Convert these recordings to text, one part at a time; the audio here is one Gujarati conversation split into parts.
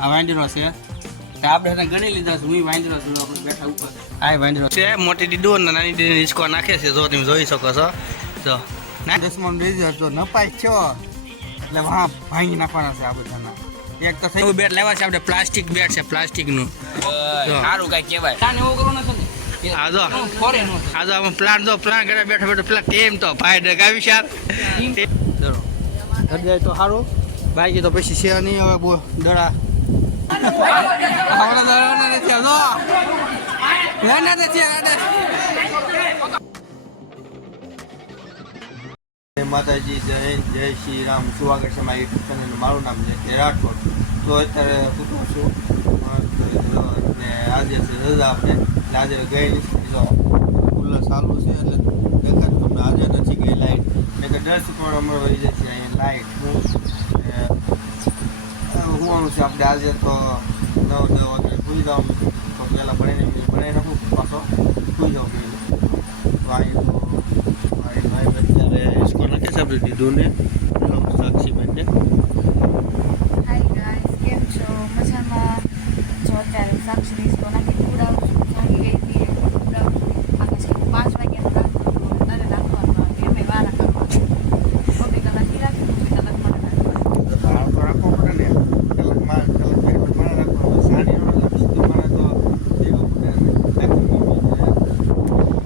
આ વાંદરો છે. આપણે એને ગણી લીધા છે. હું વાંદરો છું આપણે બેઠા ઉપર. આ વાંદરો છે. મોટી દીદો અને નાની દીદી હિંચકો નાખે છે જો તમે જોઈ શકો છો. જો. ના. દસમાં બેસી જો નપાય છો એટલે વાહ ભાંગી નાખવાના છે આ બધાના. એક તો થઈ બેટ લેવા છે આપણે પ્લાસ્ટિક બેટ છે પ્લાસ્ટિકનું. સારું કઈ કહેવાય. આ જો. આ જો આમાં પ્લાન જો પ્લાન ઘરે બેઠો બેઠો પેલા ટેમ તો ભાઈ ડગાવી છે. જાય તો સારું બાકી તો પછી છે નહીં હવે બહુ દડા. આવડા દડા નથી જો. ના ના નથી જય માતાજી, જય જય શ્રી રામ. સ્વાગત છે મારી નામ છે કે રાઠોડ તો અત્યારે સૂતો છું આજે છે રજા આપણે. એટલે આજે ગઈ જો. કુલર ચાલુ છે, એટલે દેખાતું તમને આજે નથી ગઈ લાઈટ. એટલે કે દસ કરોડ અમારે વહી જશે અહીંયા લાઈટ. હું ને, છે. આપણે આજે તો નવ દસ વાગે ભૂલી જાઉં. તો પહેલાં ભણીને ભણાવી રાખું પાછો ભૂલી જાઉં ભાઈ ભાઈ ભાઈ અત્યારે ઇસ્કો નાખે છે દીધું ને સાક્ષી બંને હાય ગાઈસ કેમ છો મજામાં જો અત્યારે સાક્ષી ડિસ્કો નાખી ઉડાવું છું જાગી ગઈ હતી ઉડાવું છું આકાશ કે પાંચ વાગ્યાનું રાખવાનું તારે રાખવાનું આવે એમે વારા કરવાનું બબે કલાકથી રાખી બબે કલાક મને રાખવાનું ભાવ તો રાખવો પડે ને કલાકમાં કલાક બે કલાક મારે રાખવો સાડી નો એટલે સીધું મારે તો દેવું પડે ને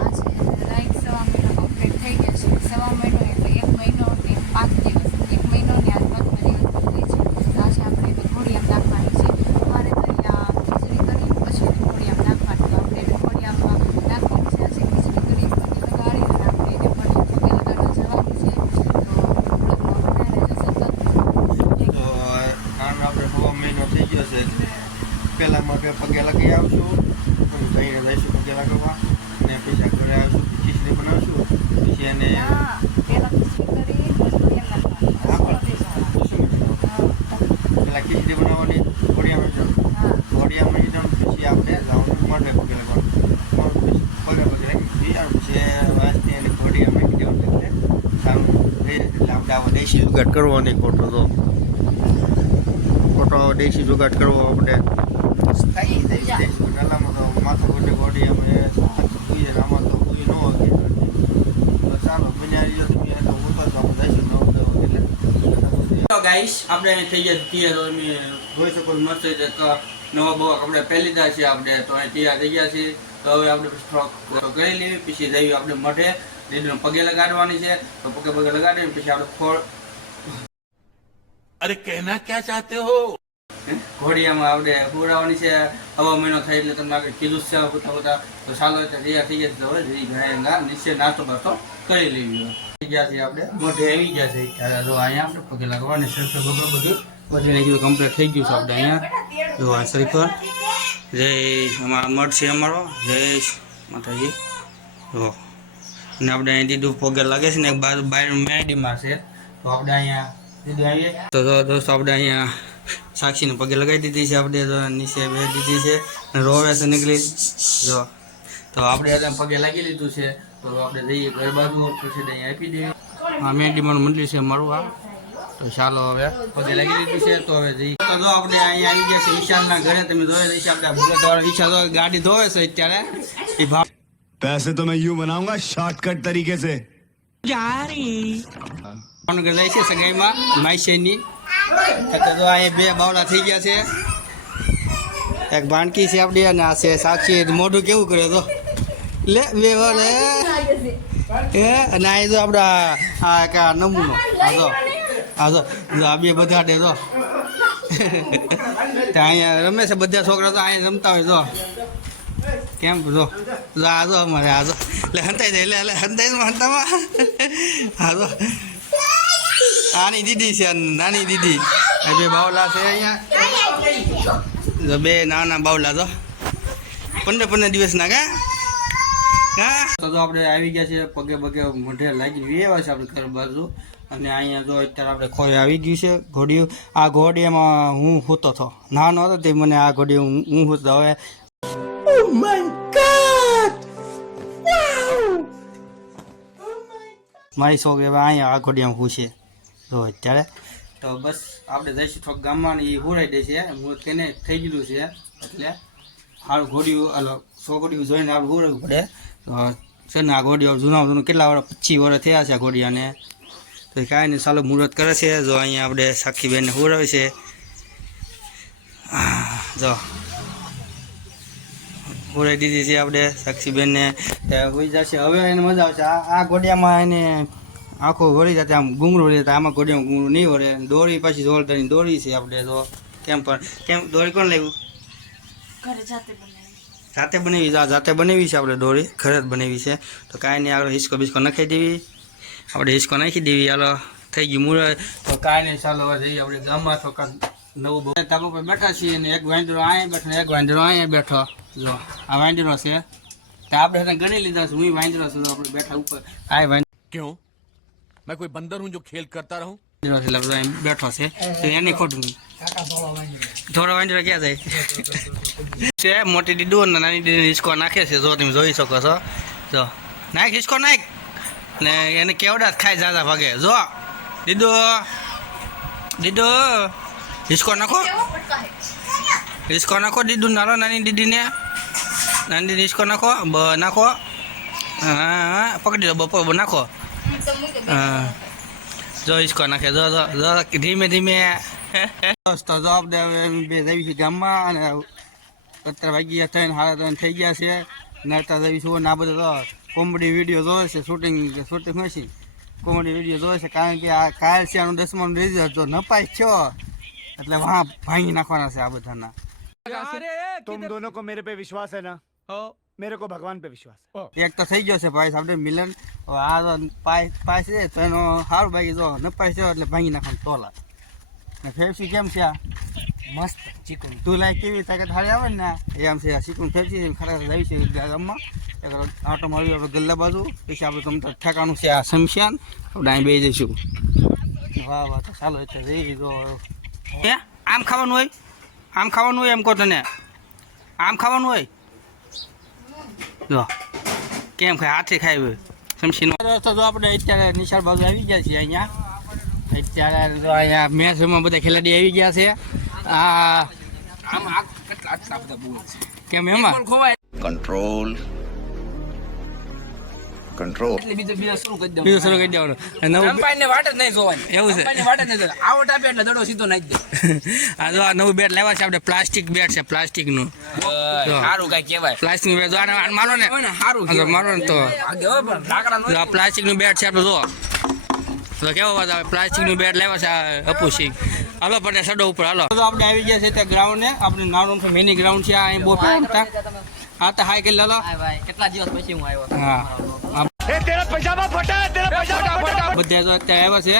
આજે રાઈટ સવા મહિનો કમ્પ્લીટ થઈ ગયો છે સવા મહિનો એટલે એક મહિનો ને પાંચ દિવસ એક મહિનો ને આજ પાંચમો દિવસ થઈ છે તો આજે આપણે એની ઘોડિયામ નાખવાની છે મારે તો અહીંયા ખીચડી કરી પછી એની ઘોડિયામ નાખવાની તો આપણે એને ઘોડિયામમાં નાખવાની છે આજે ખીચડી કરી પગે લગાડી અને આપણે એને પણ પગે લગાડવા જવાનું છે તો બ્લોગમાં બનાવી રહેજો સતત તો નાનો આપણે હવા મહિનો થઈ ગયો છે પહેલાં માટે પગે લગાવી આવશું અને જઈને જઈશું પગે લગાવવા ને પછી ઘરે આવશું ખીચડી બનાવશું પછી એને ના પહેલાં ખીચડી કરી પછી ઘોડિયામ નાખવાની પેલા ખીચડી બનાવવાની ઘોડિયામાં જવાનું ઘોડિયામાં જવાનું પછી આપણે જવાનું માટે પગે લગાવવાનું પછી પગે પગે પછી વાંચતી અને ઘોડિયામાં મૂકી એટલે આપણે આવો દેશી જુગાડ કરવો નહીં ખોટો તો. ખોટો દેશી જુગાડ કરવો આપણે થઈ જાય દેશી ગલામાં તો માથું ગોટે ઘોડિયામાં એ સુઈ જાય આમાં તો કોઈ ન હોય તો ચાલો બન્યા રહીએ તમે તો ઉતરવા જઈશું નવ દસ ગાઈસ આપણે થઈ જાય તૈયાર તો તમે જોઈ શકો મસ્ત છે તો નવા બવા કપડા પહેરી દા છે આપણે તો અહીં તૈયાર થઈ ગયા છે તો હવે આપણે પછી કરી લેવી પછી જઈએ આપણે મઢે દીદીનો પગે લગાડવાની છે તો પગે પગે લગાડીને પછી આપણે ફળ અરે કહેના ક્યાં ચાહતે હો? ઘોડિયામાં આપણે પૂરાવાની છે. હવા મહિનો થાય એટલે તમને આગળ કીધું છે બધા બધા. તો ચાલો તૈયાર થઈ ગયા તો હવે જઈ ગયા નીચે નાસ્તો બાસ્તો કરી લેવી ગયા છે આપણે. મોઢે આવી ગયા છે અહીંયા આપણે પગે લાગવાની શર્ટ બગડો બધું. બધી નાખી કમ્પ્લીટ થઈ ગયું છે આપણે અહીંયા. જો આ અમારા મઠ છે અમારો. જય માતાજી. આપણે અહીં દીધું પગે લાગે છે ને બાજુ બહાર મેડીમાં છે. તો આપણે અહીંયા દીધું આપણે અહીંયા સાક્ષીને પગે લગાવી દીધી છે આપણે. નીચે બે દીધી છે. રોવે છે, નીકળી. જો. તો આપણે પગે લાગી લીધું છે. તો આપણે જઈએ ઘર બાજુ પછી અહીંયા આપી દઈએ આ મેડીમાનું મંદિર છે મારું આ તો ચાલો હવે પગે લાગી લીધું છે તો હવે જઈએ તો જો આપણે અહીંયા આવી ગયા છે વિશાલના ઘરે તમે જોઈ રહી છે આપણે ભૂગત વાળા વિશાલ તો ગાડી ધોવે છે અત્યારે એ ભાવ पैसे तो मैं यूं बनाऊंगा शॉर्टकट तरीके से ભાવનગર જાય છે સગાઈમાં માઈશેની તો જો અહીંયા બે બાવલા થઈ ગયા છે એક ભાણકી છે આપણી અને આ છે સાક્ષી મોઢું કેવું કરે તો લે બે વાર હે અને આ જો આપણા આ કા નમૂનો. આ જો. આ જો આ બે બધા દે જો. ત્યાં અહીંયા રમે છે બધા છોકરા તો અહીંયા રમતા હોય જો. કેમ જો. આજો આ જો અમારે આ જો. એટલે હંતાઈ જાય એટલે હંતાઈ હંતામાં આ જો. આની દીદી છે નાની દીદી. એ બે બાવલા છે અહીંયા. જો બે નાના બાવલા તો પંદર પંદર દિવસના કા? કા? તો તો આપણે આવી ગયા છે પગે પગે મોઢે લાગી વ્યવા છે આપણે ઘર બાજુ. અને અહીંયા જો અત્યારે આપણે ખોઈ આવી ગયું છે ઘોડિયું. આ ઘોડીયામાં હું સૂતો હતો. નાનો હતો તે મને આ ઘોડી હું હોતો હવે. મારી છોકરી હવે અહીંયા આ ઘોડિયામાં પૂછે જો અત્યારે. તો બસ આપણે જઈશું થોડુંક ગામમાં એ હુરાઈ દે છે. હું તેને થઈ ગયેલું છે. એટલે હાલ ઘોડિયું હાલો છોકરીઓ જોઈને આપણે હુરવું પડે. છે ને આ ઘોડીઓ જૂના કેટલા વર્ષ પચીસ વર્ષ થયા છે આ ઘોડિયાને તો કાંઈ નહીં ચાલો મુહૂર્ત કરે છે. જો અહીંયા આપણે સાક્ષીબેનને હોરાવે છે. જો. હુરાઈ દીધી છે આપણે સાક્ષીબેનને હોઈ જશે. હવે એને મજા આવશે. આ ઘોડિયામાં એને આખો વળી જતા આમ ઘૂંઘરું વળી આમાં ઘોડિયામાં ઘૂંઘરું નહીં વળે. દોરી પાછી જોરદારની દોરી છે આપણે તો કેમ પણ કેમ દોરી કોણ લાવ્યું? ઘરે જાતે જાતે બનાવી આ જાતે બનાવી છે આપણે દોરી, ઘરે જ બનાવી છે. તો કાંઈ નહીં આપણે હિસકો બિસ્કો નાખી દેવી. આપણે હિસકો નાખી દેવી ચાલો થઈ ગયું મૂળ. તો કાંઈ નહીં, ચાલો જઈએ આપણે ગામમાં, તો નવું બહુ તાપુ પર બેઠા છીએ અને એક વાંદરો અહીં બેઠો એક વાંદરો અહીંયા બેઠો. જો, આ વાંદરો છે. તો આપણે ગણી લીધા છું, હું વાંદરો છું આપણે બેઠા ઉપર. આ વાંદરો ક્યું મેં કોઈ બંદર હું જો ખેલ કરતા રહું? બેઠો છે. તો એની ખોટું થોડો વાંદરો ક્યાં જાય? છે, મોટી દીદુ અને નાની દીદી હિસકો નાખે છે, જો તમે જોઈ શકો છો. જો. નાખ, હિસકો નાખ. ને એને કેવડા ખાય જાજા ભાગે. જો. દીદુ દીદુ હિસકો નાખો. હિસકો નાખો દીદુ નાનો નાની દીદીને નાની દીદી હિસકો નાખો. નાખો. હા. પકડી લો, બપોર નાખો. હા. જો હિસકો નાખે જો જો જો ધીમે ધીમે તો જો આપણે હવે બે જઈએ છીએ ગામમાં અને અત્યારે વાગી ગયા ત્રણ સાડા ત્રણ થઈ ગયા છે નડતા જઈશું અને આ બધું તો કોમેડી વિડીયો જોવે છે શૂટિંગ શૂટિંગ હોય છે કોમેડી વિડીયો જોવે છે કારણ કે આ કાલ છે આનું દસમાનું રિઝલ્ટ જો નપાય છો એટલે વાહ ભાંગી નાખવાના છે આ બધાના तुम दोनों को मेरे पे विश्वास है ना મેરે કો ભગવાન પે વિશ્વાસ એક તો થઈ ગયો છે ભાઈ આપણે મિલન આ પાસ છે તો એનો સારું ભાઈ જો ન પાસ એટલે ભાંગી નાખવાનું તોલા ને ફેફસી કેમ છે આ મસ્ત ચિકન તું લાય કેવી તાકાત હારી આવે ને એમ છે આ ચિકન ફેફસી ખરેખર લાવી છે ગામમાં એક આટો મારી આપણે ગલ્લા બાજુ પછી આપણે તમને ઠેકાણું છે આ સમસ્યાન આપણે અહીં બે જઈશું વાહ વાહ તો ચાલો એટલે રહી જો આમ ખાવાનું હોય આમ ખાવાનું હોય એમ કહો તને આમ ખાવાનું હોય જો. કેમ ખાય હાથે ખાય સમસીનો તો જો આપણે અત્યારે નિશાળ બાજુ આવી ગયા છીએ અહીંયા. અત્યારે જો અહીંયા મેચમાં બધા ખેલાડી આવી ગયા છે. આ આમ આ કેટલા બધા બોલ છે. કેમ એમાં? ખોવાય control. એટલે બીજો બીજો શરૂ કરી દઉં બીજું શરૂ કરી દેવાનું. નવું વાટ જ નહીં જોવાની. એવું છે? વાટ જ નહીં જોવાની. આવટ આપે એટલે દડો સીધો નાખી દે. આ જો આ નવું બેટ લાવ્યા છે આપણે. પ્લાસ્ટિક બેટ છે પ્લાસ્ટિકનું. સારું કાંઈ કહેવાય. Plastic bat. જો મારો ને. સારું આ મારો ને તો. પણ આ પ્લાસ્ટિકનું બેટ છે આપણે જો. તો કેવો વાત આવે? પ્લાસ્ટિકનું બેટ લાવ્યા છે આ અપુ સિંહ હાલો પટેલ સડો ઉપર. હાલો. તો આપણે આવી ગયા છે તે ગ્રાઉન્ડ ને. આપણે નાનું મિની ગ્રાઉન્ડ છે. આ અહીં બહુ હા તો હાઈ કરી લો કેટલા દિવસ પછી હું આવ્યો? હા. આવ્યા છે.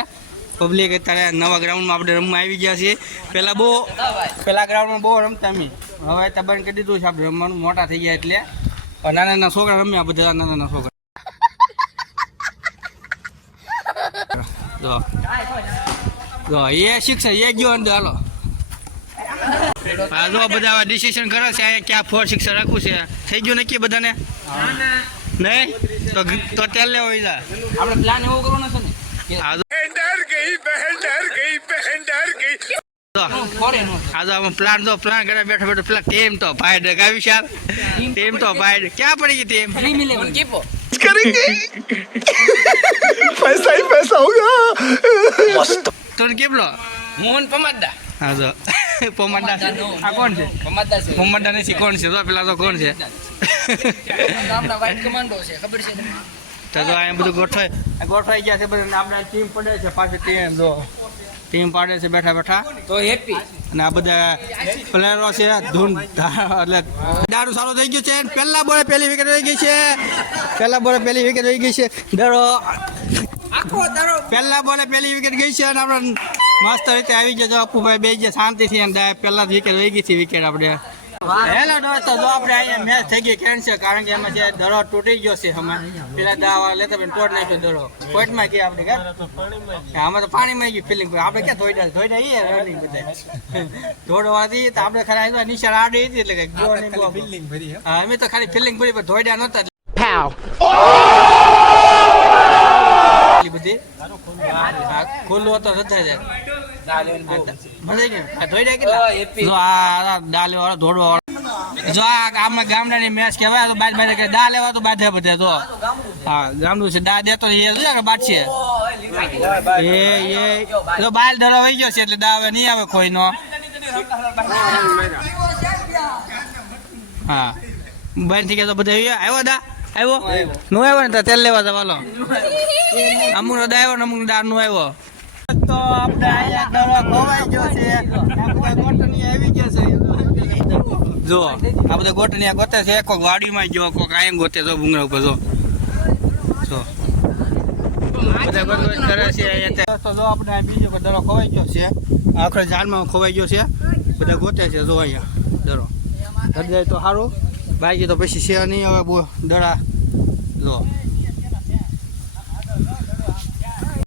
પબ્લિક અત્યારે નવા ગ્રાઉન્ડમાં આપણે રમવા આવી ગયા છીએ. પહેલાં બહુ પેલા ગ્રાઉન્ડમાં બહુ રમતા અમે. હવે તબન કરી દીધું છે આપણે. રમવાનું મોટા થઈ ગયા એટલે. નાના નાના છોકરા રમ્યા બધા નાના નાના છોકરા. જો. એ શિક્ષણ એ ગયો અંદર હાલો. હા જો બધા ડિસિશન કરે છે. ક્યાં ફોર શિક્ષણ રાખવું છે? થઈ ગયું નક્કી બધાને? નહીં? તો તો તેલ લેવો ઈલા આપણે પ્લાન એવો કરવાનો છે ને ડર ગઈ બહેન ડર ગઈ બહેન ડર ગઈ. આજે આપણે પ્લાન તો પ્લાન કરે બેઠો બેઠો પેલા ટેમ તો ભાઈ ડગાવી શાર ટેમ તો કેમ લો પમાદા. હા પોમંડા આ કોણ છે? પોમંડા નથી કોણ છે તો પેલા તો કોણ છે? તો અહીંયા બધું ગોઠવાય ગોઠવાઈ ગયા છે બધા આપણે ટીમ પડે છે પાછી ટીમ જો. ટીમ પાડે છે બેઠા બેઠા. તો હેપી. અને આ બધા પ્લેયરો છે ધૂન એટલે દારૂ સારું થઈ ગયું છે પહેલા બોલે પહેલી વિકેટ રહી ગઈ છે. પહેલા બોલે પહેલી વિકેટ રહી ગઈ છે. દાડો. પહેલા બોલે પહેલી વિકેટ ગઈ છે અને આપણે મસ્ત રીતે આવી જજો જો અપુભાઈ બે ગયા શાંતિથી અને પેલા પહેલા જ વિકેટ લઈ ગઈ હતી વિકેટ આપણે. હેલો દોસ્તો જો આપણે અહીંયા મેચ થઈ ગઈ કેન્સલ કારણ કે એમાં જે દડો તૂટી ગયો છે અમારે પેલા દાવા લેતા પણ તોડ નાખ્યો દડો. કોઈટમાં ગયા આપણે કા આમાં તો પાણીમાં ગઈ ફિલિંગ આપણે ક્યાં ધોઈડા? ધોઈડા એ રનિંગ બધા. ધોડવાથી તો આપણે ખરા આવ્યા નિશાળ આડી હતી એટલે કે ગયો ભરી હા અમે તો ખાલી ફિલિંગ ભરી પણ ધોઈડા નહોતા. બધી. ખુલ્લું હતો થતા જાય. દે? જો આ ગામમાં ગામડાની મેચ કહેવાય તો બાદ બાદ દા લેવા તો બાધે બધે તો હા ગામડું છે. દા દેતો એ કે બાદ છે. એ એ બાલ ડરો ગયો છે એટલે દા હવે નહીં આવે કોઈનો. હા. થઈ ગયા તો બધા આવ્યો દા? આવ્યો? નું આવ્યો ને તો તેલ લેવા જવાનો અમુક નો દા આવ્યો ને અમુક દારનું આવ્યો. તો આપણે અહીંયા દવા ખોવાઈ ગયો છે. આપણે ગોટની આવી ગયા છે. જો, આ બધા ગોટની ગોતે છે. કોઈક વાડીમાં ગયો કોઈક આયમ ગોતે. જો, ભૂંગળા ઉપર, જો. જો. બધા ગોત કરે છે અહીંયા તો જો, આપણે બીજો દરો ખોવાઈ ગયો છે. આખરે ઝાડમાં ખોવાઈ ગયો છે. બધા ગોતે છે, જો અહીંયા દડો હૃદય તો સારું. બાકી તો પછી છે નહીં હવે બહુ દડા. જો આ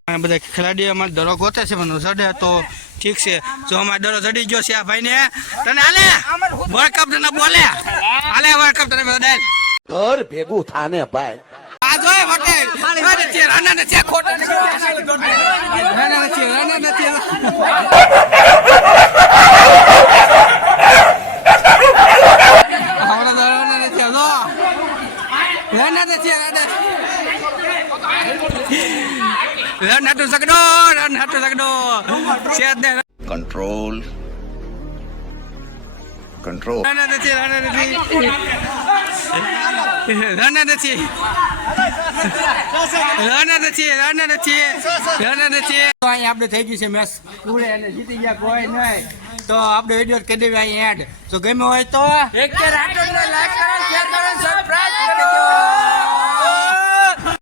બધા ખેલાડીઓ અમારે દરો ગોતે છે પણ ચડે તો ઠીક છે. જો અમારે દરો ચડી ગયો છે આ ભાઈને. તને હાલે? વર્લ્ડ કપ તને બોલે? હાલે વર્લ્ડ કપ તને બધા ઘર ભેગું થાને ભાઈ. આ જોય વટે. રાના નથી નથી. રાના નથી રાના નથી. કંટ્રોલ રન નથી રન નથી. રન નથી. રન નથી નથી. તો અહીં આપણે થઈ ગયું છે મેચ પૂરે અને જીતી ગયા કોઈ નહીં. તો આપણે વીડિયો કરી દેવી અહીં એડ તો ગમ્યો હોય તો? એક લાઈક કરો શેર કરો સબસ્ક્રાઇબ કરી દેજો